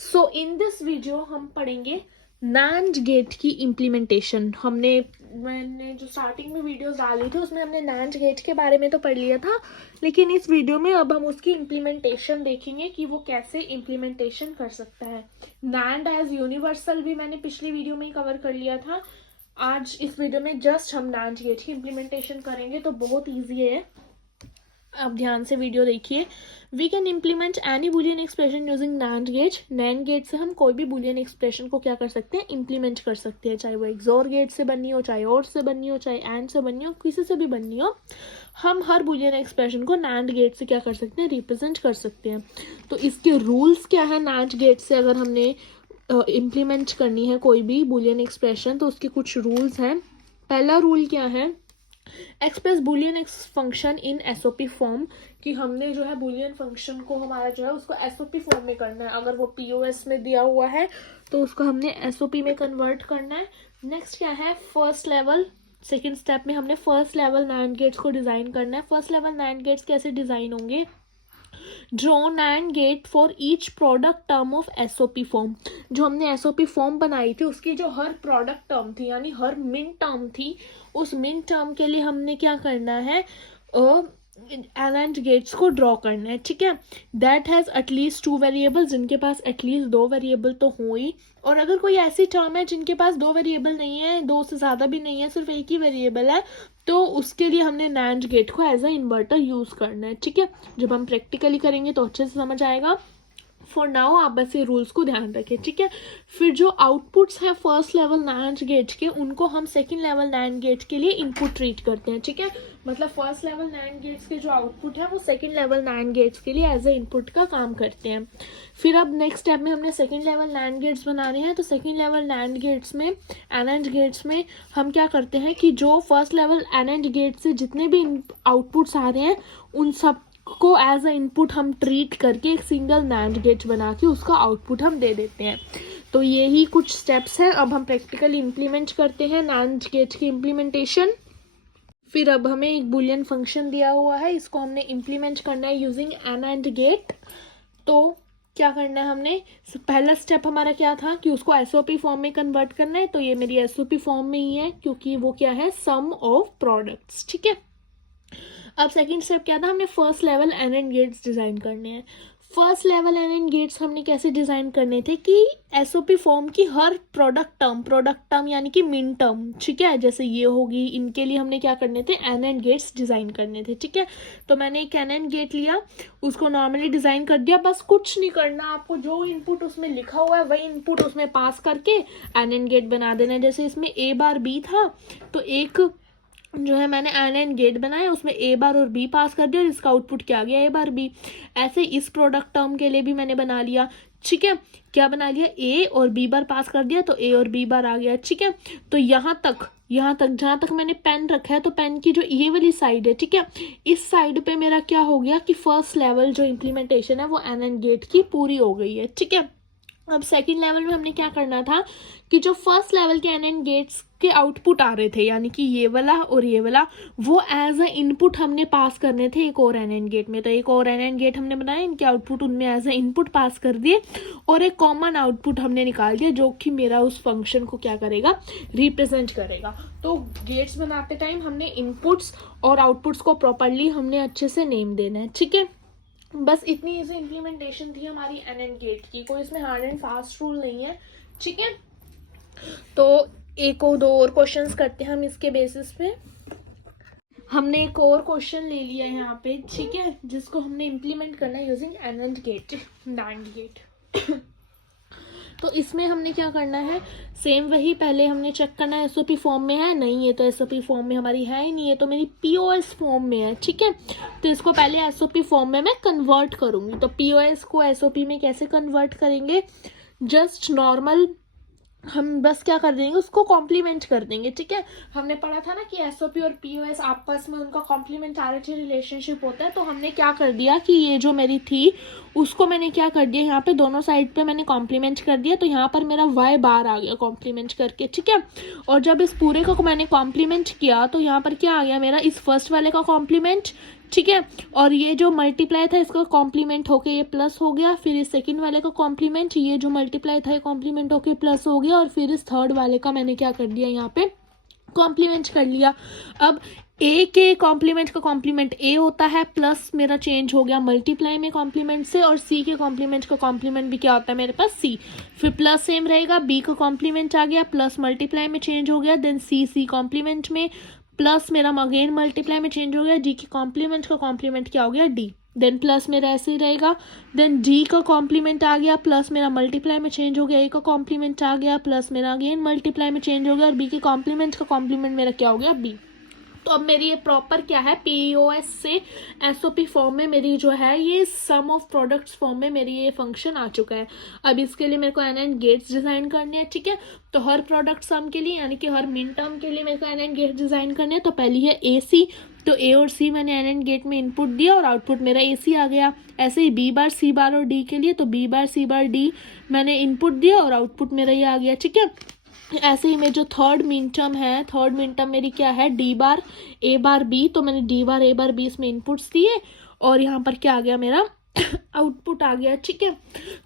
So in this video हम पढ़ेंगे NAND gate की इम्प्लीमेंटेशन। मैंने जो स्टार्टिंग में वीडियोस डाली थी उसमें हमने NAND गेट के बारे में तो पढ़ लिया था, लेकिन इस वीडियो में अब हम उसकी इम्प्लीमेंटेशन देखेंगे कि वो कैसे इम्प्लीमेंटेशन कर सकता है। NAND एज यूनिवर्सल भी मैंने पिछली वीडियो में ही कवर कर लिया था। आज इस वीडियो में जस्ट हम NAND गेट की इम्प्लीमेंटेशन करेंगे, तो बहुत ईजी है। अब ध्यान से वीडियो देखिए। We can implement any Boolean expression using NAND gate. NAND gate से हम कोई भी बुलियन एक्सप्रेशन को क्या कर सकते हैं, इम्प्लीमेंट कर सकते हैं, चाहे वो एक्सोर गेट से बननी हो, चाहे और से बननी हो, चाहे एंड से बननी हो, किसी से भी बननी हो। हम हर बुलियन एक्सप्रेशन को NAND गेट से क्या कर सकते हैं, रिप्रेजेंट कर सकते हैं। तो इसके रूल्स क्या है, NAND गेट से अगर हमने इम्प्लीमेंट करनी है कोई भी बुलियन एक्सप्रेशन तो उसके कुछ रूल्स हैं। पहला रूल क्या है, express Boolean function in SOP form, कि हमने जो है बुलियन फंक्शन को हमारा जो है उसको एसओपी फॉर्म में करना है। अगर वो पीओएस में दिया हुआ है तो उसको हमने एसओपी में कन्वर्ट करना है। नेक्स्ट क्या है, फर्स्ट लेवल, सेकेंड स्टेप में हमने फर्स्ट लेवल NAND गेट्स को डिज़ाइन करना है। फर्स्ट लेवल NAND गेट्स कैसे डिज़ाइन होंगे, draw NAND get for each product term of SOP form. जो हमने एसओपी फॉर्म बनाई थी उसकी जो हर प्रोडक्ट टर्म थी, यानी हर मिन टर्म थी, उस मिन टर्म के लिए हमने क्या करना है, NAND गेट्स को ड्रॉ करना है। ठीक है, दैट हैज़ एटलीस्ट 2 वेरिएबल, जिनके पास एटलीस्ट 2 वेरिएबल तो हो ही। और अगर कोई ऐसी टर्म है जिनके पास 2 वेरिएबल नहीं है, 2 से ज़्यादा भी नहीं है, सिर्फ एक ही वेरिएबल है, तो उसके लिए हमने NAND गेट को एज अ इन्वर्टर यूज़ करना है। ठीक है, जब हम प्रैक्टिकली करेंगे तो अच्छे से समझ आएगा। फॉर नाउ आप बस ये रूल्स को ध्यान रखें। ठीक है, फिर जो आउटपुट्स हैं फर्स्ट लेवल NAND गेट के, उनको हम सेकंड लेवल NAND गेट के लिए इनपुट ट्रीट करते हैं। ठीक है, मतलब फर्स्ट लेवल NAND गेट्स के जो आउटपुट है वो सेकंड लेवल NAND गेट्स के लिए एज ए इनपुट का काम करते हैं। फिर अब नेक्स्ट स्टेप में हमने सेकंड लेवल NAND गेट्स बनाने हैं, तो सेकंड लेवल NAND गेट्स में, AND गेट्स में हम क्या करते हैं कि जो फर्स्ट लेवल AND गेट से जितने भी आउटपुट्स आ रहे हैं उन सब को एज अ इनपुट हम ट्रीट करके एक सिंगल NAND गेट बना के उसका आउटपुट हम दे देते हैं। तो यही कुछ स्टेप्स हैं। अब हम प्रैक्टिकली इम्प्लीमेंट करते हैं NAND गेट की इम्प्लीमेंटेशन। फिर अब हमें एक बुलियन फंक्शन दिया हुआ है, इसको हमने इम्प्लीमेंट करना है यूजिंग AND गेट। तो क्या करना है हमने, पहला स्टेप हमारा क्या था कि उसको एसओपी फॉर्म में कन्वर्ट करना है। तो ये मेरी एसओपी फॉर्म में ही है क्योंकि वो क्या है, सम ऑफ प्रोडक्ट्स। ठीक है, अब सेकंड स्टेप क्या था, हमने first level NAND gates design करने हैं। फर्स्ट लेवल NAND गेट्स हमने कैसे डिज़ाइन करने थे कि एसओपी फॉर्म की हर प्रोडक्ट टर्म यानी कि मिन टर्म, ठीक है, जैसे ये होगी, इनके लिए हमने क्या करने थे, NAND गेट्स डिज़ाइन करने थे। ठीक है, तो मैंने एक NAND गेट लिया, उसको नॉर्मली डिज़ाइन कर दिया। बस कुछ नहीं करना आपको, जो इनपुट उसमें लिखा हुआ है वही इनपुट उसमें पास करके NAND गेट बना देना है। जैसे इसमें A बार B था, तो एक जो है मैंने NAND गेट बनाया, उसमें A बार और B पास कर दिया और इसका आउटपुट क्या आ गया, A बार B। ऐसे इस प्रोडक्ट टर्म के लिए भी मैंने बना लिया। ठीक है, क्या बना लिया, A और B बार पास कर दिया तो A और B बार आ गया। ठीक है, तो यहाँ तक जहाँ तक मैंने पेन रखा है, तो पेन की जो ये वाली साइड है, ठीक है, इस साइड पे मेरा क्या हो गया कि फर्स्ट लेवल जो इम्प्लीमेंटेशन है वो NAND गेट की पूरी हो गई है। ठीक है, अब सेकंड लेवल में हमने क्या करना था कि जो फर्स्ट लेवल के NAND गेट्स के आउटपुट आ रहे थे, यानी कि ये वाला और ये वाला, वो एज अ इनपुट हमने पास करने थे एक और NAND गेट में। तो एक और NAND गेट हमने बनाया, इनके आउटपुट उनमें एज अ इनपुट पास कर दिए और एक कॉमन आउटपुट हमने निकाल दिया जो कि मेरा उस फंक्शन को क्या करेगा, रिप्रेजेंट करेगा। तो गेट्स बनाते टाइम हमने इनपुट्स और आउटपुट्स को प्रॉपरली हमने अच्छे से नेम देना है। ठीक है, बस इतनी इजी इम्प्लीमेंटेशन थी हमारी NAND गेट की, कोई इसमें हार्ड एंड फास्ट रूल नहीं है। ठीक है, तो एक और दो और क्वेश्चंस करते हैं हम इसके बेसिस पे। हमने एक और क्वेश्चन ले लिया है यहाँ पे, ठीक है, जिसको हमने इम्प्लीमेंट करना है यूजिंग NAND गेट। तो इसमें हमने क्या करना है, सेम वही, पहले हमने चेक करना है एसओपी फॉर्म में है, नहीं है तो एसओपी फॉर्म में हमारी है ही नहीं है, तो मेरी पीओएस फॉर्म में है। ठीक है, तो इसको पहले एसओपी फॉर्म में मैं कन्वर्ट करूँगी। तो पीओएस को एसओपी में कैसे कन्वर्ट करेंगे, जस्ट नॉर्मल हम बस क्या कर देंगे, उसको कॉम्प्लीमेंट कर देंगे। ठीक है, हमने पढ़ा था ना कि एसओपी और पीओएस आपस में उनका कॉम्प्लीमेंटारिटी रिलेशनशिप होता है। तो हमने क्या कर दिया कि ये जो मेरी थी उसको मैंने क्या कर दिया, यहाँ पे दोनों साइड पे मैंने कॉम्प्लीमेंट कर दिया, तो यहाँ पर मेरा y बार आ गया कॉम्प्लीमेंट करके। ठीक है, और जब इस पूरे को मैंने कॉम्प्लीमेंट किया तो यहाँ पर क्या आ गया मेरा, इस फर्स्ट वाले का कॉम्प्लीमेंट ठीक है। और ये जो मल्टीप्लाई था इसका कॉम्प्लीमेंट होके ये प्लस हो गया, फिर इस सेकंड वाले का कॉम्प्लीमेंट, ये जो मल्टीप्लाई था ये कॉम्प्लीमेंट होके प्लस हो गया, और फिर इस थर्ड वाले का मैंने क्या कर दिया यहाँ पे कॉम्प्लीमेंट कर लिया। अब ए के कॉम्प्लीमेंट का कॉम्प्लीमेंट ए होता है, प्लस मेरा चेंज हो गया मल्टीप्लाई में कॉम्प्लीमेंट से, और सी के कॉम्प्लीमेंट का कॉम्प्लीमेंट भी क्या होता है मेरे पास सी, फिर प्लस सेम रहेगा, बी का कॉम्प्लीमेंट आ गया, प्लस मल्टीप्लाई में चेंज हो गया, देन सी कॉम्प्लीमेंट में, प्लस मेरा अगेन मल्टीप्लाई में चेंज हो गया, डी के कॉम्प्लीमेंट का कॉम्प्लीमेंट क्या हो गया डी, देन प्लस मेरा ऐसे ही रहेगा, देन डी का कॉम्प्लीमेंट आ गया, प्लस मेरा मल्टीप्लाई में चेंज हो गया, ए का कॉम्प्लीमेंट आ गया, प्लस मेरा अगेन मल्टीप्लाई में चेंज हो गया, और बी के कॉम्प्लीमेंट का कॉम्प्लीमेंट मेरा क्या हो गया बी। तो अब मेरी ये प्रॉपर क्या है पीओएस से एसओपी फॉर्म में मेरी जो है ये सम ऑफ प्रोडक्ट्स फॉर्म में मेरी ये फंक्शन आ चुका है। अब इसके लिए मेरे को एन एंड गेट्स डिज़ाइन करने हैं, ठीक है। तो हर प्रोडक्ट सम के लिए यानी कि हर मिन टर्म के लिए मेरे को एन एंड गेट डिज़ाइन करने हैं। तो पहली है ए सी, तो ए और सी मैंने एन एंड गेट में इनपुट दिया और आउटपुट मेरा ए सी आ गया। ऐसे ही बी बार सी बार और डी के लिए, तो बी बार सी बार डी मैंने इनपुट दिया और आउटपुट मेरा ये आ गया, ठीक है। ऐसे ही में जो थर्ड मिन टर्म है, थर्ड मिन टर्म मेरी क्या है डी बार ए बार बी, तो मैंने डी बार ए बार बी इसमें इनपुट्स दिए और यहाँ पर क्या आ गया मेरा आउटपुट आ गया, ठीक है।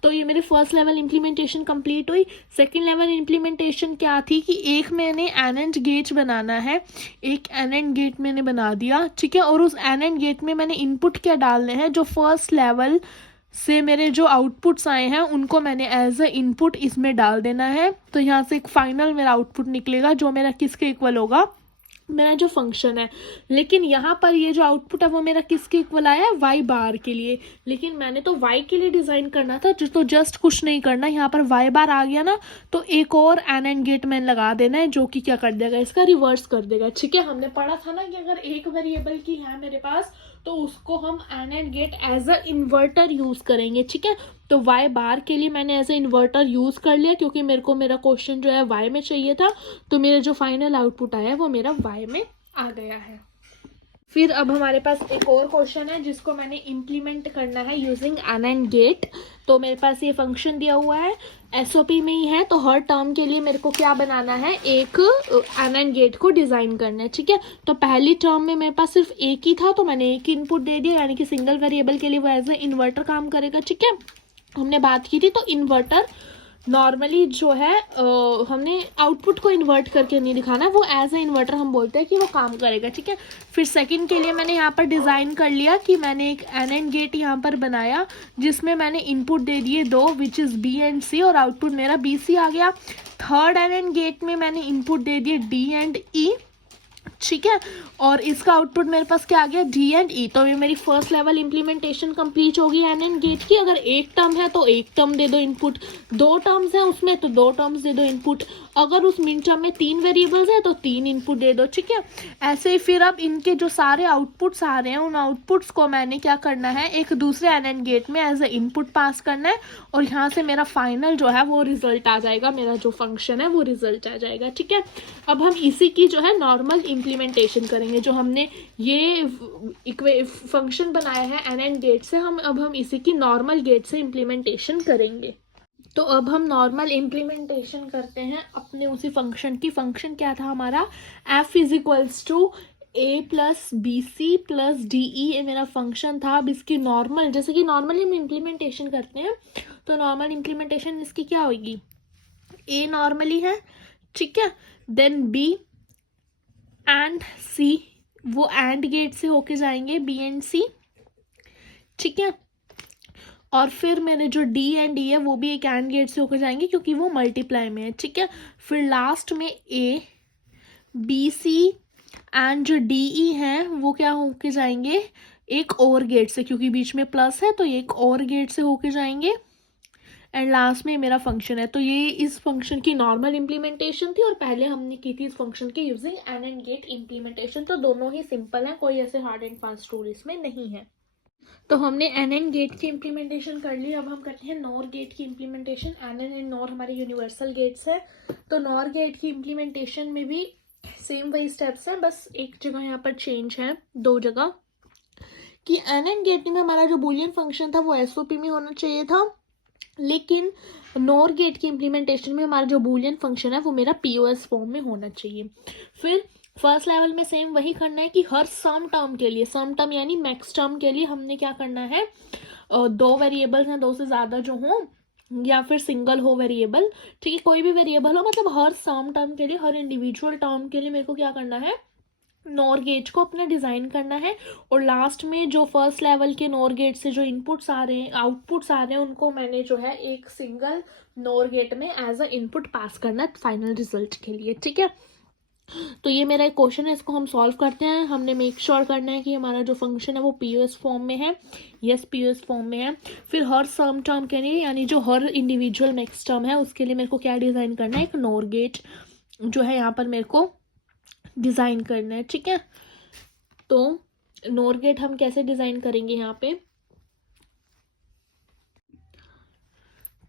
तो ये मेरे फर्स्ट लेवल इम्प्लीमेंटेशन कंप्लीट हुई। सेकंड लेवल इम्प्लीमेंटेशन क्या थी कि एक मैंने एन एंड गेट बनाना है, एक एन एंड गेट मैंने बना दिया, ठीक है। और उस एन एंड गेट में मैंने इनपुट क्या डालने हैं, जो फर्स्ट लेवल से मेरे जो आउटपुट्स आए हैं उनको मैंने एज अ इनपुट इसमें डाल देना है। तो यहाँ से एक फाइनल मेरा आउटपुट निकलेगा जो मेरा किसके इक्वल होगा, मेरा जो फंक्शन है। लेकिन यहाँ पर ये जो आउटपुट है वो मेरा किसके इक्वल आया है, वाई बार के लिए। लेकिन मैंने तो वाई के लिए डिज़ाइन करना था, तो जस्ट कुछ नहीं करना, यहाँ पर वाई बार आ गया ना, तो एक और एन एंड गेट मैंने लगा देना है जो कि क्या कर देगा, इसका रिवर्स कर देगा, ठीक है। हमने पढ़ा था ना कि अगर एक वेरिएबल की है मेरे पास तो उसको हम NAND gate as a inverter use करेंगे, ठीक है। तो वाई बार के लिए मैंने एज अ इन्वर्टर यूज़ कर लिया क्योंकि मेरे को मेरा क्वेश्चन जो है वाई में चाहिए था, तो मेरा जो फाइनल आउटपुट आया है वो मेरा वाई में आ गया है। फिर अब हमारे पास एक और क्वेश्चन है जिसको मैंने इम्प्लीमेंट करना है यूजिंग एन एंड गेट। तो मेरे पास ये फंक्शन दिया हुआ है, एसओपी में ही है, तो हर टर्म के लिए मेरे को क्या बनाना है, एक एन एंड गेट को डिज़ाइन करना है, ठीक है। तो पहली टर्म में मेरे पास सिर्फ एक ही था, तो मैंने एक इनपुट दे दिया, यानी कि सिंगल वेरिएबल के लिए वो एज ए इन्वर्टर काम करेगा, ठीक है। हमने बात की थी तो इन्वर्टर नॉर्मली जो है हमने आउटपुट को इन्वर्ट करके नहीं दिखाना, वो एज ए इन्वर्टर हम बोलते हैं कि वो काम करेगा, ठीक है। फिर सेकंड के लिए मैंने यहाँ पर डिज़ाइन कर लिया कि मैंने एक एन एंड गेट यहाँ पर बनाया जिसमें मैंने इनपुट दे दिए दो, विच इज़ बी एंड सी, और आउटपुट मेरा बी सी आ गया। थर्ड एन एंड गेट में मैंने इनपुट दे दिए डी एंड ई, ठीक है। और इसका आउटपुट मेरे पास क्या आ गया, डी एंड ई। तो ये मेरी फर्स्ट लेवल इम्प्लीमेंटेशन कंप्लीट होगी एन एंड गेट की। अगर एक टर्म है तो एक टर्म दे दो इनपुट, दो टर्म्स है उसमें तो दो टर्म्स दे दो इनपुट, अगर उस मिन टर्म में तीन वेरिएबल्स है तो तीन इनपुट दे दो, ठीक है। ऐसे ही फिर अब इनके जो सारे आउटपुट्स आ रहे हैं उन आउटपुट्स को मैंने क्या करना है, एक दूसरे एन एंड गेट में एज ए इनपुट पास करना है, और यहाँ से मेरा फाइनल जो है वो रिजल्ट आ जाएगा, मेरा जो फंक्शन है वो रिजल्ट आ जाएगा, ठीक है। अब हम इसी की जो है नॉर्मल इम्प्लीमेंटेशन करेंगे, जो हमने ये फंक्शन बनाया है एन एंड गेट से, हम इसी की नॉर्मल गेट से इम्प्लीमेंटेशन करेंगे। तो अब हम नॉर्मल इम्प्लीमेंटेशन करते हैं अपने उसी फंक्शन की। फंक्शन क्या था हमारा, f is equals to a plus B C plus D E, ये मेरा फंक्शन था। अब इसकी नॉर्मल, जैसे कि नॉर्मली हम इम्प्लीमेंटेशन करते हैं तो नॉर्मल इम्प्लीमेंटेशन इसकी क्या होगी, a नॉर्मली है, ठीक है, देन b एंड c, वो एंड गेट से होके जाएंगे b एंड c, ठीक है। और फिर मेरे जो डी एंड ई है वो भी एक एंड गेट से होकर जाएंगे क्योंकि वो मल्टीप्लाई में है, ठीक है। फिर लास्ट में ए बी सी एंड जो डी ई हैं वो क्या होके जाएंगे, एक और गेट से, क्योंकि बीच में प्लस है तो ये एक और गेट से होके जाएंगे। एंड लास्ट में मेरा फंक्शन है। तो ये इस फंक्शन की नॉर्मल इम्प्लीमेंटेशन थी और पहले हमने की थी इस फंक्शन की using NAND gate implementation. तो दोनों ही सिंपल हैं, कोई ऐसे हार्ड एंड फास्ट रूल इसमें नहीं है। तो हमने एन एंड गेट की इम्प्लीमेंटेशन कर ली। अब हम करते हैं नॉर गेट की इम्प्लीमेंटेशन। एन एंड नॉर हमारे यूनिवर्सल गेट्स है। तो नॉर गेट की इम्प्लीमेंटेशन में भी सेम वही स्टेप्स हैं, बस एक जगह यहाँ पर चेंज है, दो जगह, कि एन एंड गेट में हमारा जो बूलियन फंक्शन था वो एसओपी में होना चाहिए था, लेकिन नॉर गेट की इम्प्लीमेंटेशन में हमारा जो बूलियन फंक्शन है वो मेरा पीओएस फॉर्म में होना चाहिए। फिर फर्स्ट लेवल में सेम वही करना है कि हर सम टर्म के लिए, सम टर्म यानी मैक्स टर्म के लिए हमने क्या करना है, दो वेरिएबल्स हैं, दो से ज़्यादा जो हों या फिर सिंगल हो वेरिएबल, ठीक है, कोई भी वेरिएबल हो, मतलब हर सम टर्म के लिए, हर इंडिविजुअल टर्म के लिए मेरे को क्या करना है, नॉर गेट को अपना डिज़ाइन करना है। और लास्ट में जो फर्स्ट लेवल के नॉर गेट से जो इनपुट्स आ रहे हैं, आउटपुट्स आ रहे हैं, उनको मैंने जो है एक सिंगल नॉर गेट में एज अ इनपुट पास करना है फाइनल रिजल्ट के लिए, ठीक है। तो ये मेरा एक क्वेश्चन है, इसको हम सॉल्व करते हैं। हमने मेक श्योर करना है कि हमारा जो फंक्शन है वो पीओएस फॉर्म में है, यस पीओएस फॉर्म में है। फिर हर सम टर्म के लिए, यानी जो हर इंडिविजुअल मैक्स टर्म है उसके लिए मेरे को क्या डिज़ाइन करना है, एक नॉर गेट जो है यहाँ पर मेरे को डिज़ाइन करना है, ठीक है। तो नॉर गेट हम कैसे डिज़ाइन करेंगे यहाँ पे,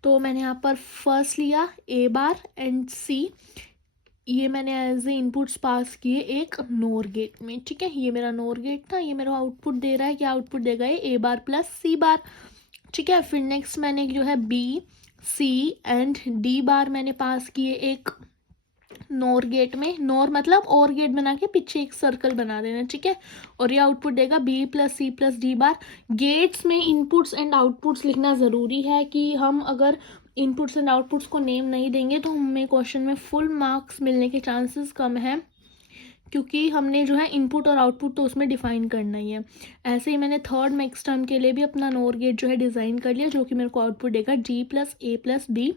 तो मैंने यहाँ पर फर्स्ट लिया ए बार एंड सी, ये मैंने एज ए इनपुट्स पास किए एक नॉर गेट में, ठीक है। ये मेरा नॉर गेट था, ये मेरा आउटपुट दे रहा है, क्या आउटपुट देगा ये, ए बार प्लस सी बार, ठीक है। फिर नेक्स्ट मैंने जो है B C and D bar मैंने पास किए एक नॉर गेट में, नॉर मतलब और गेट बना के पीछे एक सर्कल बना देना, ठीक है। और ये आउटपुट देगा B plus C plus D bar. Gates में इनपुट्स एंड आउटपुट्स लिखना ज़रूरी है कि हम अगर इनपुट्स एंड आउटपुट्स को नेम नहीं देंगे तो हमें क्वेश्चन में फुल मार्क्स मिलने के चांसेस कम हैं, क्योंकि हमने जो है इनपुट और आउटपुट तो उसमें डिफाइन करना ही है। ऐसे ही मैंने थर्ड मैक्स टर्म के लिए भी अपना नॉर गेट जो है डिज़ाइन कर लिया, जो कि मेरे को आउटपुट देगा जी प्लस ए प्लस बी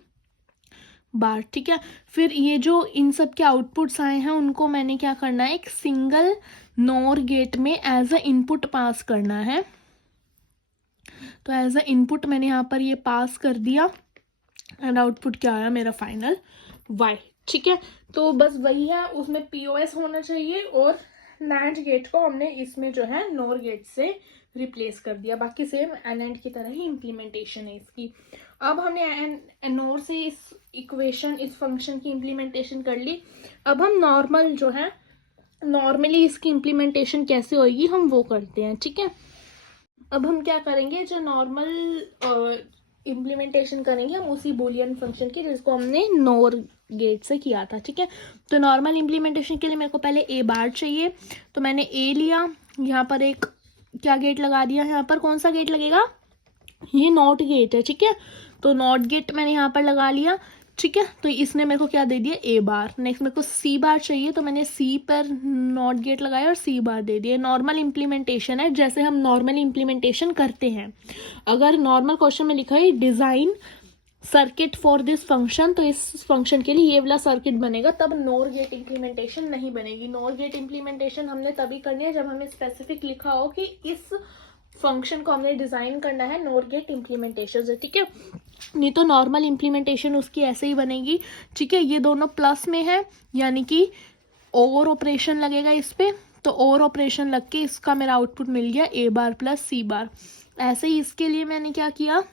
बार, ठीक है। फिर ये जो इन सब के आउटपुट्स आए हैं उनको मैंने क्या करना है, एक सिंगल नॉर गेट में एज अ इनपुट पास करना है। तो एज अ इनपुट मैंने यहाँ पर ये पास कर दिया एंड आउटपुट क्या आया मेरा फाइनल वाई, ठीक है। तो बस वही है, उसमें पीओएस होना चाहिए और नैंड गेट को हमने इसमें जो है नॉर गेट से रिप्लेस कर दिया। बाकी सेम एंड की तरह ही इम्प्लीमेंटेशन है इसकी। अब हमने नॉर से इस इक्वेशन, इस फंक्शन की इम्प्लीमेंटेशन कर ली। अब हम नॉर्मल जो है, नॉर्मली इसकी इम्प्लीमेंटेशन कैसे होगी हम वो करते हैं, ठीक है। अब हम क्या करेंगे, जो नॉर्मल इम्प्लीमेंटेशन करेंगे हम उसी बूलियन फंक्शन की जिसको हमने नॉर गेट से किया था, ठीक है। तो नॉर्मल इम्प्लीमेंटेशन के लिए मेरे को पहले ए बार चाहिए, तो मैंने ए लिया, यहाँ पर एक क्या गेट लगा दिया, यहाँ पर कौन सा गेट लगेगा, ये नॉट गेट है, ठीक है। तो नॉट गेट मैंने यहाँ पर लगा लिया, ठीक है। तो इसने मेरे को क्या दे दिया, ए बार। नेक्स्ट मेरे को सी बार चाहिए, तो मैंने सी पर नॉट गेट लगाया और सी बार दे दिया। नॉर्मल इम्प्लीमेंटेशन है, जैसे हम नॉर्मल इम्प्लीमेंटेशन करते हैं। अगर नॉर्मल क्वेश्चन में लिखा है design circuit for this function, तो इस फंक्शन के लिए ये वाला सर्किट बनेगा, तब नॉर गेट इम्प्लीमेंटेशन नहीं बनेगी। नॉर गेट इम्प्लीमेंटेशन हमने तभी करनी है जब हमें स्पेसिफिक लिखा हो कि इस फंक्शन को हमने डिज़ाइन करना है नॉर गेट इम्प्लीमेंटेशन से, ठीक है। नहीं तो नॉर्मल इम्प्लीमेंटेशन उसकी ऐसे ही बनेगी, ठीक है। ये दोनों प्लस में है, यानी कि और ऑपरेशन लगेगा इस पर, तो और ऑपरेशन लग के इसका मेरा आउटपुट मिल गया ए बार प्लस सी बार। ऐसे ही इसके लिए मैंने क्या किया,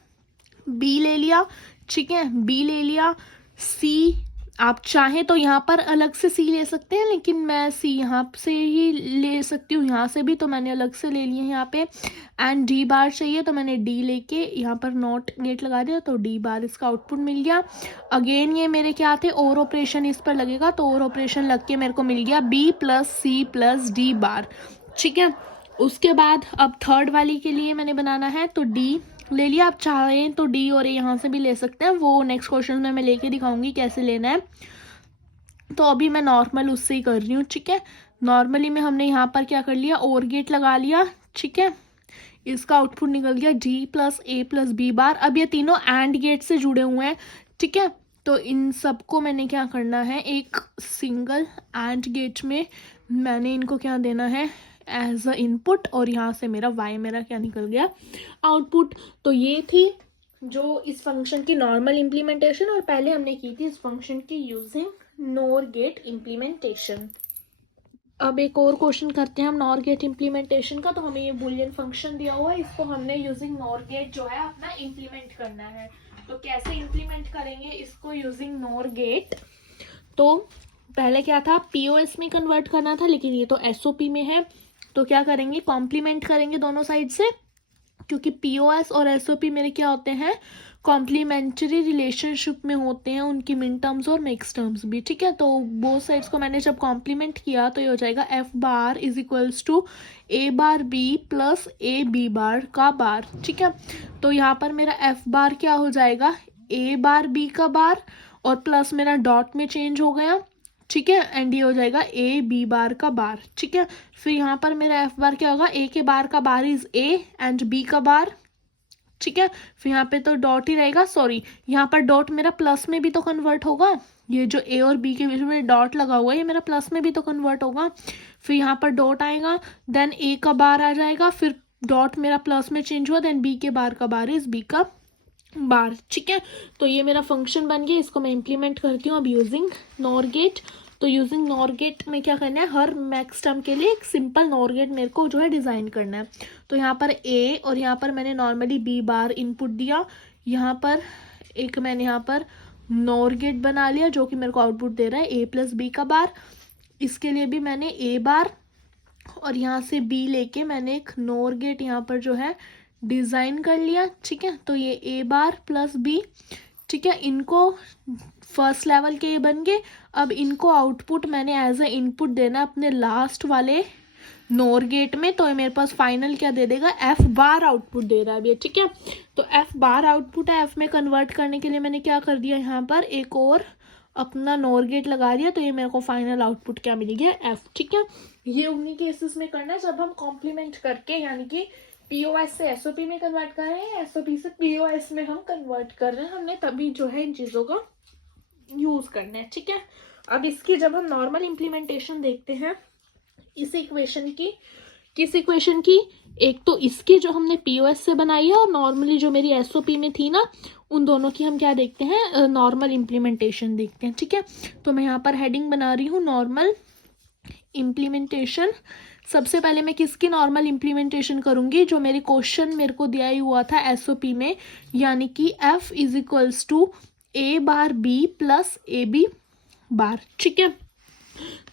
बी ले लिया, ठीक है, बी ले लिया, सी आप चाहें तो यहाँ पर अलग से सी ले सकते हैं, लेकिन मैं सी यहाँ से ही ले सकती हूँ, यहाँ से भी, तो मैंने अलग से ले लिए यहाँ पे। एंड डी बार चाहिए, तो मैंने डी लेके यहाँ पर नॉट गेट लगा दिया, तो डी बार इसका आउटपुट मिल गया। अगेन ये मेरे क्या थे, और ऑपरेशन इस पर लगेगा, तो और ऑपरेशन लग के मेरे को मिल गया B plus C plus D bar, ठीक है। उसके बाद अब थर्ड वाली के लिए मैंने बनाना है, तो डी ले लिया। आप चाहें तो डी और ए यहाँ से भी ले सकते हैं, वो नेक्स्ट क्वेश्चन में मैं लेके दिखाऊंगी कैसे लेना है। तो अभी मैं नॉर्मल उससे ही कर रही हूँ, ठीक है। नॉर्मली में हमने यहाँ पर क्या कर लिया, और गेट लगा लिया, ठीक है। इसका आउटपुट निकल गया डी प्लस ए प्लस बी बार। अब ये तीनों एंड गेट से जुड़े हुए हैं, ठीक है। तो इन सबको मैंने क्या करना है, एक सिंगल एंड गेट में मैंने इनको क्या देना है एज अ इनपुट, और यहाँ से मेरा वाई मेरा क्या निकल गया आउटपुट। तो ये थी जो इस फंक्शन की नॉर्मल इम्प्लीमेंटेशन, और पहले हमने की थी इस फंक्शन की यूजिंग नॉर गेट इम्प्लीमेंटेशन। अब एक और क्वेश्चन करते हैं हम नॉर गेट इम्प्लीमेंटेशन का। तो हमें ये बुलियन फंक्शन दिया हुआ है, इसको हमने यूजिंग नॉर गेट जो है अपना इम्प्लीमेंट करना है। तो कैसे इम्प्लीमेंट करेंगे इसको यूजिंग नॉर गेट, तो पहले क्या था, पीओएस में कन्वर्ट करना था, लेकिन ये तो एसओपी में है। तो क्या करेंगे, कॉम्प्लीमेंट करेंगे दोनों साइड से, क्योंकि पीओएस और एसओपी मेरे क्या होते हैं, कॉम्प्लीमेंट्री रिलेशनशिप में होते हैं उनकी मिन टर्म्स और मिक्स टर्म्स भी, ठीक है। तो बोथ साइड्स को मैंने जब कॉम्प्लीमेंट किया तो ये हो जाएगा F bar is equals to A bar B plus A B bar का बार, ठीक है। तो यहाँ पर मेरा एफ बार क्या हो जाएगा, ए बार बी का बार और प्लस मेरा डॉट में चेंज हो गया, ठीक है। एंड ये हो जाएगा ए बी बार का बार, ठीक है। फिर यहाँ पर मेरा एफ बार क्या होगा, ए के बार का bar is A and B का बार, ठीक है। फिर यहाँ पे तो डॉट ही रहेगा, सॉरी यहाँ पर डॉट मेरा प्लस में भी तो कन्वर्ट होगा, ये जो ए और बी के बीच में डॉट लगा हुआ है ये मेरा प्लस में भी तो कन्वर्ट होगा। फिर यहाँ पर डॉट आएगा, देन ए का बार आ जाएगा, फिर डॉट मेरा प्लस में चेंज हुआ, देन बी के बार का बार इज बी का बार, ठीक है। तो ये मेरा फंक्शन बन गया, इसको मैं इम्प्लीमेंट करती हूँ अब यूजिंग नॉर गेट। तो यूजिंग नॉर गेट में क्या करना है, हर मैक्स टर्म के लिए एक सिंपल नॉर गेट मेरे को जो है डिज़ाइन करना है। तो यहाँ पर ए और यहाँ पर मैंने नॉर्मली बी बार इनपुट दिया, यहाँ पर एक मैंने यहाँ पर नॉर गेट बना लिया जो कि मेरे को आउटपुट दे रहा है ए प्लस बी का बार। इसके लिए भी मैंने ए बार और यहाँ से बी लेके मैंने एक नॉर गेट यहाँ पर जो है डिज़ाइन कर लिया, ठीक है। तो ये ए बार प्लस बी, ठीक है, इनको फर्स्ट लेवल के ये बन गए। अब इनको आउटपुट मैंने एज ए इनपुट देना अपने लास्ट वाले नॉर गेट में, तो मेरे पास फाइनल क्या दे देगा, एफ बार आउटपुट दे रहा है अभी, ठीक है। तो एफ बार आउटपुट है, एफ में कन्वर्ट करने के लिए मैंने क्या कर दिया, यहाँ पर एक और अपना नॉर गेट लगा दिया, तो ये मेरे को फाइनल आउटपुट क्या मिल गया, एफ, ठीक है। ये उन्हीं केसेस में करना है जब हम कॉम्प्लीमेंट करके यानी कि पीओएस से एसओपी में कन्वर्ट कर रहे हैं, एसओपी से पीओएस में हम कन्वर्ट कर रहे हैं, हमने तभी जो है इन चीज़ों का यूज़ करना है, ठीक है। अब इसकी जब हम नॉर्मल इम्प्लीमेंटेशन देखते हैं इस इक्वेशन की, किस इक्वेशन की, एक तो इसकी जो हमने पीओएस से बनाई है और नॉर्मली जो मेरी एसओपी में थी ना, उन दोनों की हम क्या देखते हैं, नॉर्मल इम्प्लीमेंटेशन देखते हैं, ठीक है। तो मैं यहाँ पर हेडिंग बना रही हूँ नॉर्मल इम्प्लीमेंटेशन। सबसे पहले मैं किसकी नॉर्मल इम्प्लीमेंटेशन करूंगी, जो मेरे क्वेश्चन मेरे को दिया ही हुआ था एसओपी में, यानी कि F is equals to A bar B plus A B bar, ठीक है।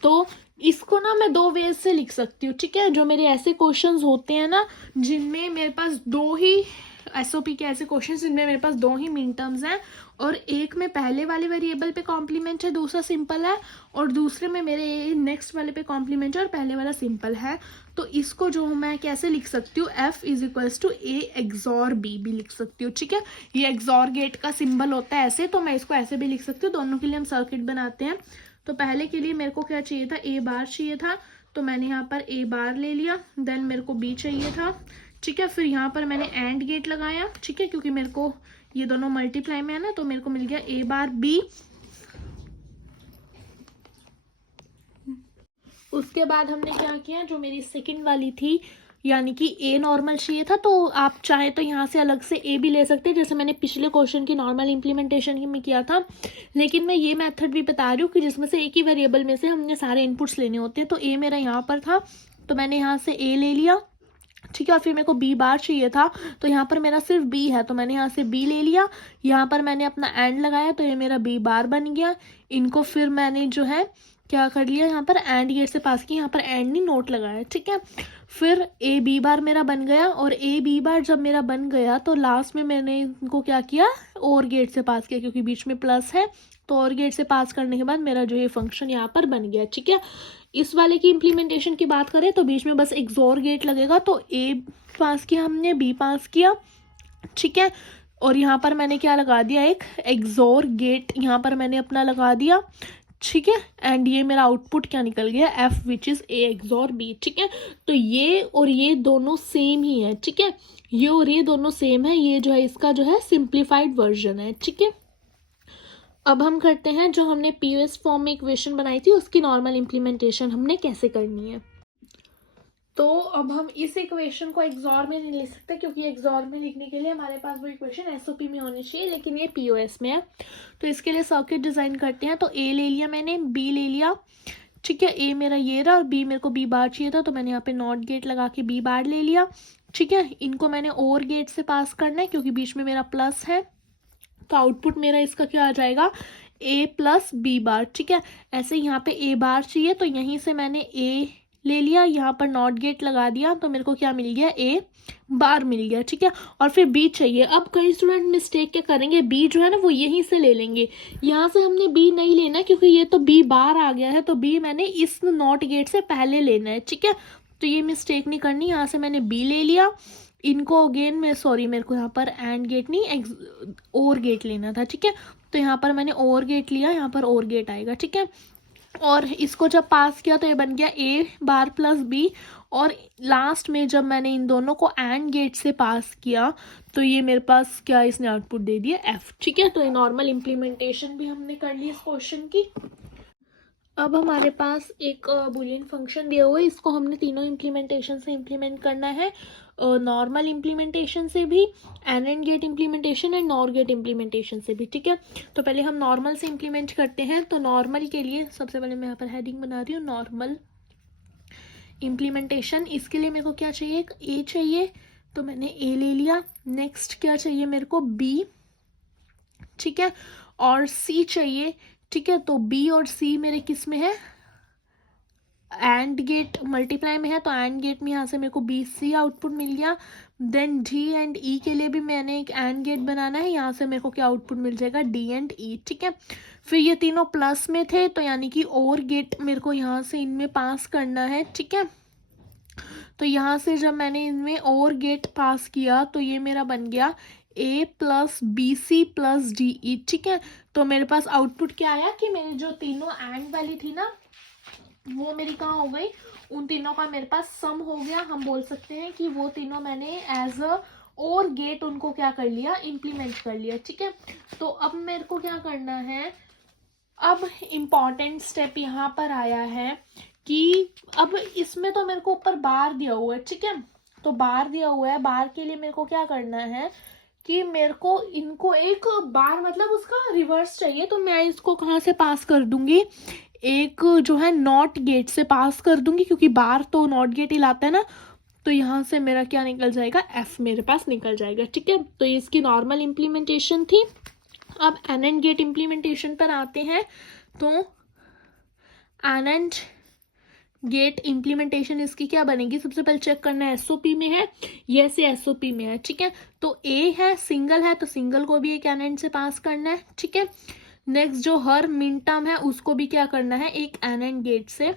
तो इसको ना मैं दो वेज से लिख सकती हूँ, ठीक है। जो मेरे ऐसे क्वेश्चंस होते हैं ना जिनमें मेरे पास दो ही एसओपी के ऐसे क्वेश्चंस जिनमें मेरे पास दो ही मिन टर्म्स हैं और एक में पहले वाले वेरिएबल पे कॉम्प्लीमेंट है, दूसरा सिंपल है, और दूसरे में मेरे नेक्स्ट वाले पे कॉम्प्लीमेंट है और पहले वाला सिंपल है। तो इसको जो मैं कैसे लिख सकती हूँ, F is equals to A XOR B भी लिख सकती हूँ, ठीक है। ये एक्सॉर गेट का सिंबल होता है ऐसे, तो मैं इसको ऐसे भी लिख सकती हूँ। दोनों के लिए हम सर्किट बनाते हैं। तो पहले के लिए मेरे को क्या चाहिए था, ए बार चाहिए था, तो मैंने यहाँ पर ए बार ले लिया, देन मेरे को बी चाहिए था, ठीक है। फिर यहाँ पर मैंने एंड गेट लगाया, ठीक है, क्योंकि मेरे को ये दोनों मल्टीप्लाई में है ना, तो मेरे को मिल गया ए बार बी। उसके बाद हमने क्या किया, जो मेरी सेकंड वाली थी यानी कि ए नॉर्मल चाहिए था, तो आप चाहे तो यहाँ से अलग से ए भी ले सकते हैं, जैसे मैंने पिछले क्वेश्चन की नॉर्मल इम्प्लीमेंटेशन में किया था। लेकिन मैं ये मेथड भी बता रही हूँ कि जिसमें से एक ही वेरिएबल में से हमने सारे इनपुट्स लेने होते हैं। तो ए मेरा यहाँ पर था, तो मैंने यहाँ से ए ले लिया, ठीक है। और फिर मेरे को बी बार चाहिए था, तो यहाँ पर मेरा सिर्फ बी है, तो मैंने यहाँ से बी ले लिया। यहाँ पर मैंने अपना एंड लगाया, तो ये मेरा बी बार बन गया। इनको फिर मैंने जो है क्या कर लिया, यहाँ पर एंड गेट से पास किया, यहाँ पर एंड नहीं नोट लगाया, ठीक है। फिर ए बी बार मेरा बन गया, और ए बी बार जब मेरा बन गया तो लास्ट में मैंने इनको क्या किया, और गेट से पास किया, क्योंकि बीच में प्लस है, तो और गेट से पास करने के बाद मेरा जो ये फंक्शन यहाँ पर बन गया, ठीक है। इस वाले की इम्प्लीमेंटेशन की बात करें तो बीच में बस एक जोर गेट लगेगा, तो ए पास किया हमने, बी पास किया, ठीक है। और यहाँ पर मैंने क्या लगा दिया, एक एक्सोर गेट यहाँ पर मैंने अपना लगा दिया, ठीक है। एंड ये मेरा आउटपुट क्या निकल गया, F which is A XOR B, ठीक है। तो ये और ये दोनों सेम ही है, ठीक है। ये और ये दोनों सेम है, ये जो है इसका जो है सिंप्लीफाइड वर्जन है, ठीक है। अब हम करते हैं जो हमने पीओएस फॉर्म में इक्वेशन बनाई थी उसकी नॉर्मल इम्प्लीमेंटेशन हमने कैसे करनी है। तो अब हम इस इक्वेशन को एक्सॉर में नहीं लिख सकते, क्योंकि एक्सॉर में लिखने के लिए हमारे पास वो इक्वेशन एसओपी में होनी चाहिए, लेकिन ये पीओएस में है। तो इसके लिए सर्किट डिज़ाइन करते हैं। तो ए ले लिया मैंने, बी ले लिया, ठीक है। ए मेरा ये रहा और बी मेरे को बी बार चाहिए था, तो मैंने यहाँ पे नॉट गेट लगा के बी बार ले लिया, ठीक है। इनको मैंने और गेट से पास करना है क्योंकि बीच में मेरा प्लस है, तो आउटपुट मेरा इसका क्या आ जाएगा, ए प्लस बी बार, ठीक है। ऐसे यहाँ पे ए बार चाहिए, तो यहीं से मैंने ए ले लिया, यहाँ पर नॉट गेट लगा दिया, तो मेरे को क्या मिल गया, ए बार मिल गया, ठीक है। और फिर बी चाहिए। अब कई स्टूडेंट मिस्टेक क्या करेंगे, बी जो है ना वो यहीं से ले लेंगे, यहाँ से हमने बी नहीं लेना क्योंकि ये तो बी बार आ गया है, तो बी मैंने इस नॉट गेट से पहले लेना है, ठीक है। तो ये मिस्टेक नहीं करनी, यहाँ से मैंने बी ले लिया, इनको अगेन में सॉरी मेरे को यहाँ पर एंड गेट नहीं और गेट लेना था, ठीक है। तो यहाँ पर मैंने और गेट लिया, यहाँ पर और गेट आएगा, ठीक है। और इसको जब पास किया तो ये बन गया ए बार प्लस बी, और लास्ट में जब मैंने इन दोनों को एंड गेट से पास किया तो ये मेरे पास क्या इसने आउटपुट दे दिया एफ, ठीक है। तो ये नॉर्मल इम्प्लीमेंटेशन भी हमने कर ली इस क्वेश्चन की। अब हमारे पास एक बुलियन फंक्शन दिया हुआ है, इसको हमने तीनों इम्प्लीमेंटेशन से इम्प्लीमेंट करना है, नॉर्मल इम्प्लीमेंटेशन से भी, AND gate implementation and NOR gate implementation से भी, ठीक है। तो पहले हम नॉर्मल से इम्प्लीमेंट करते हैं। तो नॉर्मल के लिए सबसे पहले मैं यहाँ पर हेडिंग बना रही हूँ, नॉर्मल इम्प्लीमेंटेशन। इसके लिए मेरे को क्या चाहिए, एक ए चाहिए, तो मैंने ए ले लिया। नेक्स्ट क्या चाहिए मेरे को, बी, ठीक है, और सी चाहिए, ठीक है। तो बी और सी मेरे किस में है, एंड गेट मल्टीप्लाई में है, तो एंड गेट में यहाँ से मेरे को बी सी आउटपुट मिल गया। देन डी एंड ई के लिए भी मैंने एक एंड गेट बनाना है, यहाँ से मेरे को क्या आउटपुट मिल जाएगा, डी एंड ई, ठीक है। फिर ये तीनों प्लस में थे, तो यानी कि और गेट मेरे को यहाँ से इनमें पास करना है, ठीक है। तो यहाँ से जब मैंने इनमें और गेट पास किया तो ये मेरा बन गया A plus B C plus D E, ठीक है। तो मेरे पास आउटपुट क्या आया कि मेरी जो तीनों एंड वाली थी ना वो मेरी कहाँ हो गई, उन तीनों का मेरे पास सम हो गया। हम बोल सकते हैं कि वो तीनों मैंने एज अ और गेट उनको क्या कर लिया, इम्प्लीमेंट कर लिया, ठीक है। तो अब मेरे को क्या करना है, अब इम्पॉर्टेंट स्टेप यहाँ पर आया है कि अब इसमें तो मेरे को ऊपर बार दिया हुआ है, ठीक है। तो बार दिया हुआ है, बार के लिए मेरे को क्या करना है कि मेरे को इनको एक बार मतलब उसका रिवर्स चाहिए, तो मैं इसको कहाँ से पास कर दूंगी, एक जो है नॉट गेट से पास कर दूंगी, क्योंकि बार तो नॉट गेट ही लाता है ना। तो यहाँ से मेरा क्या निकल जाएगा, एफ मेरे पास निकल जाएगा, ठीक है। तो ये इसकी नॉर्मल इम्प्लीमेंटेशन थी। अब एंड गेट इम्प्लीमेंटेशन पर आते हैं। तो एंड गेट इम्प्लीमेंटेशन इसकी क्या बनेगी, सबसे पहले चेक करना है एसओपी में है, ये से एसओपी में है, ठीक है। तो ए है, सिंगल है, तो सिंगल को भी एक एंड से पास करना है, ठीक है। नेक्स्ट जो हर मिन टर्म है उसको भी क्या करना है, एक एंड गेट से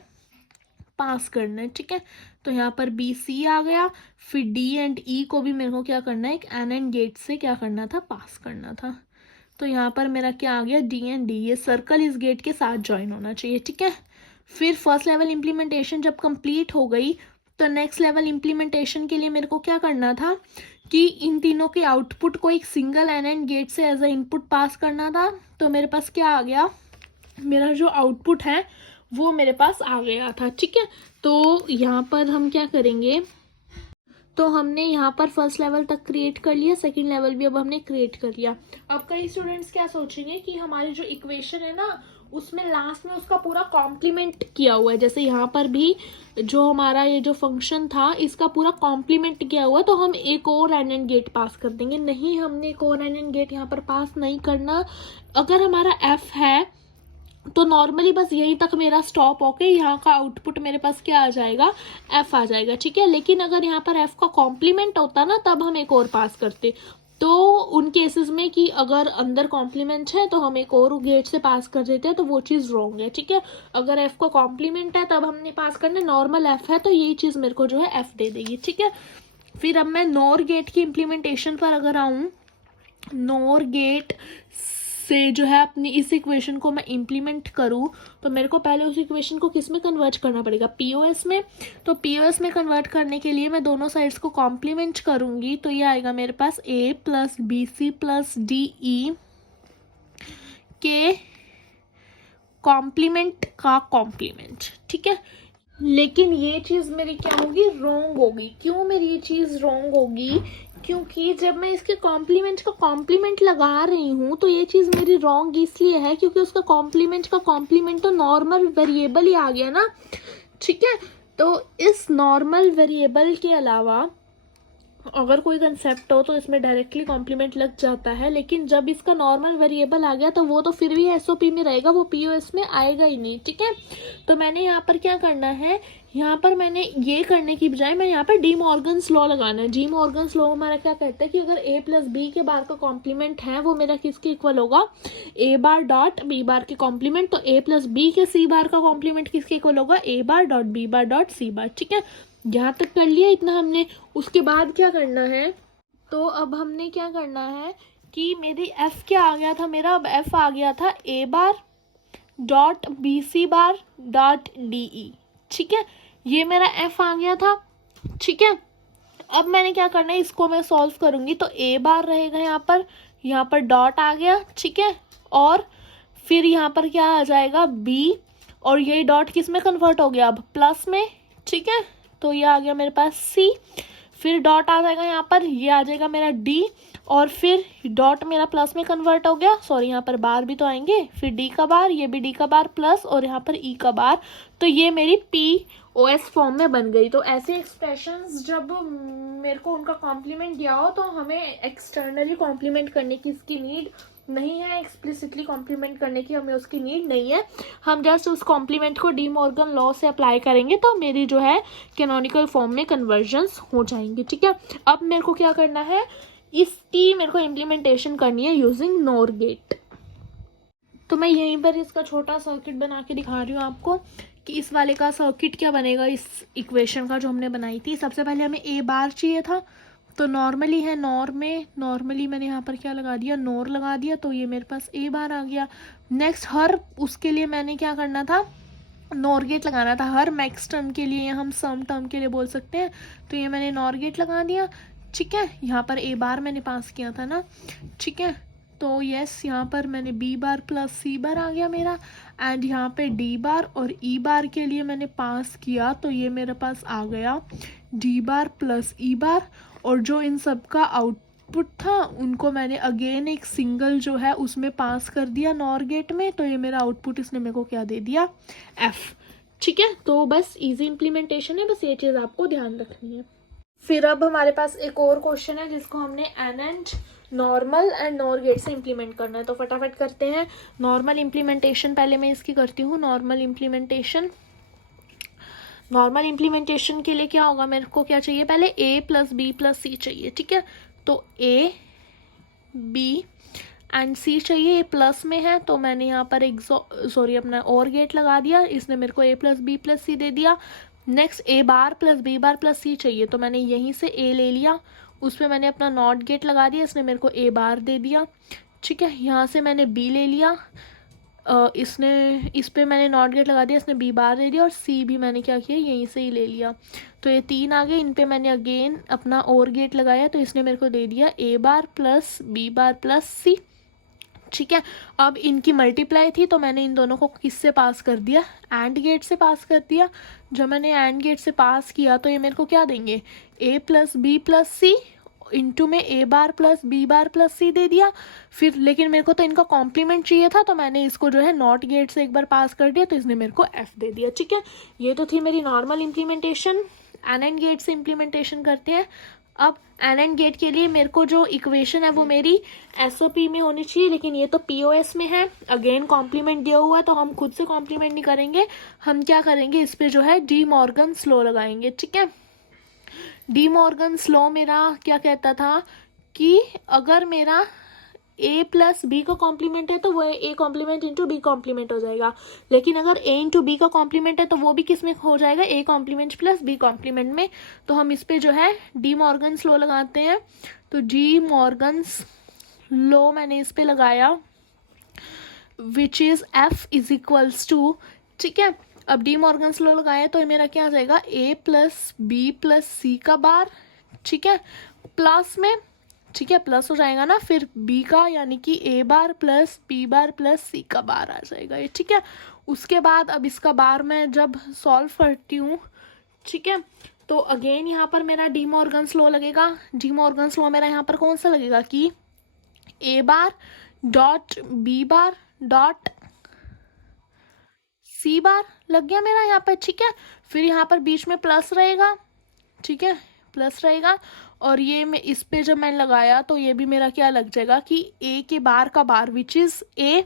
पास करना है, ठीक है। तो यहाँ पर बी सी आ गया। फिर डी एंड ई को भी मेरे को क्या करना है, एक एंड गेट से क्या करना था, पास करना था। तो यहाँ पर मेरा क्या आ गया, डी एंड डी, ये सर्कल इस गेट के साथ ज्वाइन होना चाहिए, ठीक है। फिर फर्स्ट लेवल इम्प्लीमेंटेशन जब कंप्लीट हो गई तो नेक्स्ट लेवल इम्प्लीमेंटेशन के लिए मेरे को क्या करना था कि इन तीनों के आउटपुट को एक सिंगल एंड गेट से एज अ इनपुट पास करना था। तो मेरे पास क्या आ गया, मेरा जो आउटपुट है वो मेरे पास आ गया था, ठीक है। तो यहाँ पर हम क्या करेंगे, तो हमने यहाँ पर फर्स्ट लेवल तक क्रिएट कर लिया, सेकंड लेवल भी अब हमने क्रिएट कर लिया। अब कई स्टूडेंट्स क्या सोचेंगे कि हमारी जो इक्वेशन है ना उसमें लास्ट में उसका पूरा कॉम्प्लीमेंट किया हुआ है, जैसे यहाँ पर भी जो हमारा ये जो फंक्शन था इसका पूरा कॉम्प्लीमेंट किया हुआ है, तो हम एक और एंड गेट पास कर देंगे। नहीं, हमने एक और एंड गेट यहाँ पर पास नहीं करना। अगर हमारा एफ है तो नॉर्मली बस यहीं तक मेरा स्टॉप होके यहाँ का आउटपुट मेरे पास क्या आ जाएगा, एफ आ जाएगा, ठीक है। लेकिन अगर यहाँ पर एफ का कॉम्प्लीमेंट होता ना तब हम एक और पास करते। तो उन केसेस में कि अगर अंदर कॉम्प्लीमेंट है तो हम एक और गेट से पास कर देते हैं, तो वो चीज़ रॉन्ग है, ठीक है। अगर एफ का कॉम्प्लीमेंट है तब हमने पास करना, नॉर्मल एफ है तो यही चीज़ मेरे को जो है एफ दे देगी, ठीक है। फिर अब मैं नॉर गेट की इम्प्लीमेंटेशन पर अगर आऊँ, नॉर गेट से जो है अपनी इस इक्वेशन को मैं इम्प्लीमेंट करूँ तो मेरे को पहले उस इक्वेशन को किस में कन्वर्ट करना पड़ेगा, पीओएस में। तो पीओएस में कन्वर्ट करने के लिए मैं दोनों साइड्स को कॉम्प्लीमेंट करूँगी, तो ये आएगा मेरे पास A plus B C plus D E के कॉम्प्लीमेंट का कॉम्प्लीमेंट, ठीक है। लेकिन ये चीज़ मेरी क्या होगी, रॉन्ग होगी। क्यों मेरी ये चीज़ रॉन्ग होगी, क्योंकि जब मैं इसके कॉम्प्लीमेंट का कॉम्प्लीमेंट लगा रही हूँ तो ये चीज़ मेरी रॉन्ग इसलिए है क्योंकि उसका कॉम्प्लीमेंट का कॉम्प्लीमेंट तो नॉर्मल वेरिएबल ही आ गया ना, ठीक है। तो इस नॉर्मल वेरिएबल के अलावा अगर कोई कंसेप्ट हो तो इसमें डायरेक्टली कॉम्प्लीमेंट लग जाता है, लेकिन जब इसका नॉर्मल वेरिएबल आ गया तो वो तो फिर भी एसओपी में रहेगा, वो पीओएस में आएगा ही नहीं, ठीक है। तो मैंने यहाँ पर क्या करना है, यहाँ पर मैंने ये करने की बजाय मैं यहाँ पर डी मॉर्गन्स लॉ लगाना है। डी मॉर्गन्स लॉ हमारा क्या कहता है कि अगर ए प्लस बी के बार का कॉम्प्लीमेंट है वो मेरा किसके इक्वल होगा, ए बार डॉट बी बार के कॉम्प्लीमेंट। तो ए प्लस बी के सी बार का कॉम्प्लीमेंट किसके इक्वल होगा, A bar dot B bar dot C bar, ठीक है। यहाँ तक कर लिया इतना हमने। उसके बाद क्या करना है, तो अब हमने क्या करना है कि मेरी एफ क्या आ गया था, मेरा अब एफ आ गया था A bar dot B C bar dot D E, ठीक है। ये मेरा एफ आ गया था, ठीक है। अब मैंने क्या करना है, इसको मैं सॉल्व करूंगी तो ए बार रहेगा यहाँ पर डॉट आ गया, ठीक है। और फिर यहाँ पर क्या आ जाएगा बी, और ये डॉट किस में कन्वर्ट हो गया अब, प्लस में, ठीक है। तो ये आ गया मेरे पास सी, फिर डॉट आ जाएगा यहाँ पर, ये आ जाएगा मेरा डी, और फिर डॉट मेरा प्लस में कन्वर्ट हो गया, सॉरी यहाँ पर बार भी तो आएंगे, फिर डी का बार, ये भी डी का बार प्लस, और यहाँ पर ई का बार। तो ये मेरी पी ओ एस फॉर्म में बन गई। तो ऐसे एक्सप्रेशंस जब मेरे को उनका कॉम्प्लीमेंट दिया हो तो हमें एक्सटर्नली कॉम्प्लीमेंट करने की इसकी नीड नहीं है, एक्सप्लिसिटली कॉम्प्लीमेंट करने की हमें उसकी नीड नहीं है। हम जस्ट उस कॉम्प्लीमेंट को डी मॉर्गन लॉ से अप्लाई करेंगे तो मेरी जो है कैनोनिकल फॉर्म में कन्वर्जन्स हो जाएंगी, ठीक है। अब मेरे को क्या करना है, इसकी मेरे को इम्प्लीमेंटेशन करनी है यूजिंग नॉर गेट। तो मैं यहीं पर इसका छोटा सर्किट बना के दिखा रही हूँ आपको कि इस वाले का सर्किट क्या बनेगा इस इक्वेशन का जो हमने बनाई थी। सबसे पहले हमें ए बार चाहिए था, तो नॉर्मली है, नॉर में नॉर्मली मैंने यहाँ पर क्या लगा दिया, नॉर लगा दिया, तो ये मेरे पास ए बार आ गया। नेक्स्ट हर उसके लिए मैंने क्या करना था, नॉर गेट लगाना था, हर मैक्स टर्म के लिए, हम सम टर्म के लिए बोल सकते हैं। तो ये मैंने नॉर गेट लगा दिया, ठीक है। यहाँ पर ए बार मैंने पास किया था ना, ठीक है। तो यस, यहाँ पर मैंने बी बार प्लस सी बार आ गया मेरा, एंड यहाँ पे डी बार और ई बार के लिए मैंने पास किया, तो ये मेरे पास आ गया डी बार प्लस ई बार। और जो इन सब का आउटपुट था उनको मैंने अगेन एक सिंगल जो है उसमें पास कर दिया नॉर गेट में, तो ये मेरा आउटपुट इसने मेरे को क्या दे दिया, एफ, ठीक है। तो बस इजी इम्प्लीमेंटेशन है, बस ये चीज़ आपको ध्यान रखनी है। फिर अब हमारे पास एक और क्वेश्चन है जिसको हमने NAND normal and NOR gate से इम्प्लीमेंट करना है, तो फटाफट करते हैं। नॉर्मल इम्प्लीमेंटेशन पहले मैं इसकी करती हूँ। नॉर्मल इम्प्लीमेंटेशन के लिए क्या होगा, मेरे को क्या चाहिए, पहले ए प्लस बी प्लस सी चाहिए, ठीक है। तो ए बी एंड सी चाहिए, ए प्लस में है, तो मैंने यहाँ पर अपना और गेट लगा दिया, इसने मेरे को ए प्लस बी प्लस सी दे दिया। नेक्स्ट ए बार प्लस बी बार प्लस सी चाहिए, तो मैंने यहीं से ए ले लिया, उस पर मैंने अपना नॉट गेट लगा दिया, इसने मेरे को ए बार दे दिया, ठीक है। यहाँ से मैंने बी ले लिया, इस पे मैंने नॉट गेट लगा दिया, इसने बी बार दे दिया, और सी भी मैंने क्या किया, यहीं से ही ले लिया। तो ये तीन आ गए, इन पे मैंने अगेन अपना और गेट लगाया, तो इसने मेरे को दे दिया ए बार प्लस बी बार प्लस सी, ठीक है। अब इनकी मल्टीप्लाई थी तो मैंने इन दोनों को किससे पास कर दिया, एंड गेट से पास कर दिया। जब मैंने एंड गेट से पास किया तो ये मेरे को क्या देंगे, ए प्लस बी प्लस सी इंटू में ए बार प्लस बी बार प्लस सी दे दिया। फिर लेकिन मेरे को तो इनका कॉम्प्लीमेंट चाहिए था, तो मैंने इसको जो है नॉट गेट से एक बार पास कर दिया, तो इसने मेरे को एफ दे दिया, ठीक है। ये तो थी मेरी नॉर्मल इम्प्लीमेंटेशन। एंड गेट से इम्प्लीमेंटेशन करते हैं। अब एंड गेट के लिए मेरे को जो इक्वेशन है वो मेरी एसओपी में होनी चाहिए, लेकिन ये तो पीओएस में है। अगेन कॉम्प्लीमेंट दिया हुआ है तो हम खुद से कॉम्प्लीमेंट नहीं करेंगे, हम क्या करेंगे, इस पे जो है डी मॉर्गन्स लॉ लगाएंगे, ठीक है। डी मॉर्गन्स लॉ मेरा क्या कहता था कि अगर मेरा ए प्लस बी का कॉम्प्लीमेंट है तो वो A complement into B complement हो जाएगा, लेकिन अगर ए इंटू बी का कॉम्प्लीमेंट है तो वो भी किस में हो जाएगा, A complement plus B complement में। तो हम इस पे जो है डी मॉर्गन्स लॉ लगाते हैं। तो डी मॉर्गन्स लॉ मैंने इस पे लगाया, which is F is equals to, ठीक है। अब डी मॉर्गन्स लॉ लगाया तो मेरा क्या आ जाएगा, ए प्लस बी प्लस सी का बार, ठीक है, प्लस में, ठीक है, प्लस हो जाएगा ना, फिर बी का यानी कि A bar plus B bar plus C का बार आ जाएगा ये, ठीक है। उसके बाद अब इसका बार मैं जब सॉल्व करती हूँ, ठीक है, तो अगेन यहाँ पर मेरा डी मॉर्गन्स लॉ लगेगा। डी मॉर्गन्स लॉ मेरा यहाँ पर कौन सा लगेगा कि A bar dot B bar dot C bar लग गया मेरा यहाँ पर, ठीक है। फिर यहाँ पर बीच में प्लस रहेगा, ठीक है, प्लस रहेगा, और ये मैं इस पे जब मैंने लगाया तो ये भी मेरा क्या लग जाएगा कि ए के बार का bar which is A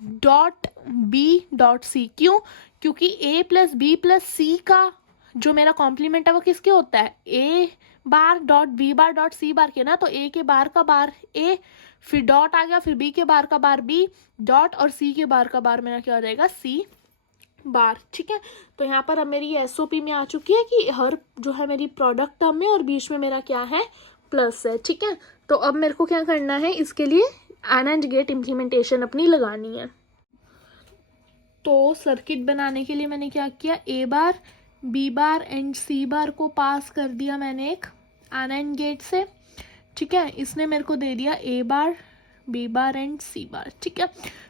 dot B dot C. क्यों? क्योंकि A plus B plus C का जो मेरा कॉम्प्लीमेंट है वो किसके होता है, A bar dot B bar dot C bar के ना। तो ए के बार का बार ए, फिर डॉट आ गया, फिर बी के बार का बार बी डॉट, और सी के बार का बार मेरा क्या हो जाएगा, सी बार। ठीक है, तो यहाँ पर अब मेरी एसओपी में आ चुकी है कि हर जो है मेरी प्रोडक्ट टर्म में और बीच में मेरा क्या है, प्लस है। ठीक है, तो अब मेरे को क्या करना है, इसके लिए AND गेट इम्प्लीमेंटेशन अपनी लगानी है। तो सर्किट बनाने के लिए मैंने क्या किया, ए बार बी बार एंड सी बार को पास कर दिया मैंने एक AND गेट से। ठीक है, इसने मेरे को दे दिया ए bar B bar and C bar. ठीक है,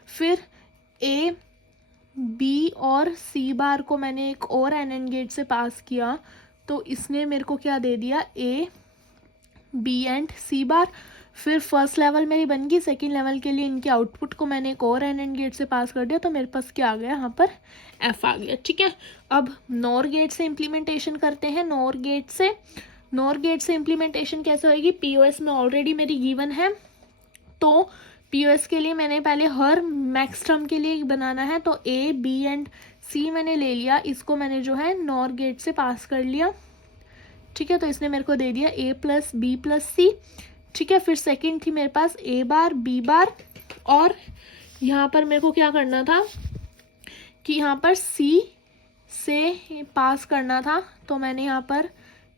फिर ए बी और सी बार को मैंने एक और AND गेट से पास किया, तो इसने मेरे को क्या दे दिया, ए बी एंड सी बार। फिर फर्स्ट लेवल मेरी बन गई, सेकेंड लेवल के लिए इनके आउटपुट को मैंने एक और AND गेट से पास कर दिया, तो मेरे पास क्या आ गया, यहाँ पर एफ आ गया। ठीक है, अब नॉर गेट से इम्प्लीमेंटेशन करते हैं। नॉर गेट से इम्प्लीमेंटेशन कैसे होगी, पीओएस में ऑलरेडी मेरी गिवन है, तो पीओएस के लिए मैंने पहले हर मैक्स टर्म के लिए बनाना है। तो ए बी एंड सी मैंने ले लिया, इसको मैंने जो है नॉर गेट से पास कर लिया। ठीक है, तो इसने मेरे को दे दिया ए प्लस बी प्लस सी। ठीक है, फिर सेकंड थी मेरे पास ए बार बी बार, और यहाँ पर मेरे को क्या करना था कि यहाँ पर सी से पास करना था, तो मैंने यहाँ पर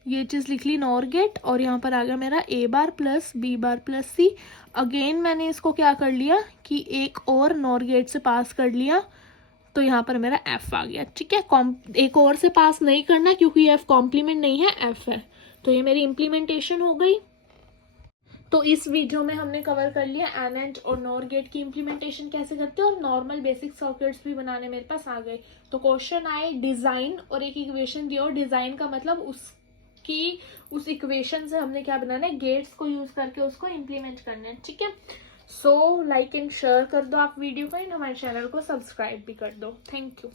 ये चीज़ लिख ली नॉर गेट, और यहाँ पर आ गया मेरा ए बार प्लस बी बार प्लस सी। अगेन मैंने इसको क्या कर लिया कि एक और नॉर गेट से पास कर लिया, तो यहाँ पर मेरा एफ आ गया। ठीक है, एक और से पास नहीं करना क्योंकि एफ कॉम्प्लीमेंट नहीं है, एफ है। तो ये मेरी इम्प्लीमेंटेशन हो गई। तो इस वीडियो में हमने कवर कर लिया AND और नॉर गेट की इम्प्लीमेंटेशन कैसे करते हैं, और नॉर्मल बेसिक सर्किट्स भी बनाने मेरे पास आ गए। तो क्वेश्चन आए डिज़ाइन और एक इक्वेशन दिया, और डिज़ाइन का मतलब उस इक्वेशन से हमने क्या बनाना है, गेट्स को यूज़ करके उसको इम्प्लीमेंट करना है। ठीक है, सो लाइक एंड शेयर कर दो आप वीडियो को, एंड हमारे चैनल को सब्सक्राइब भी कर दो। Thank you.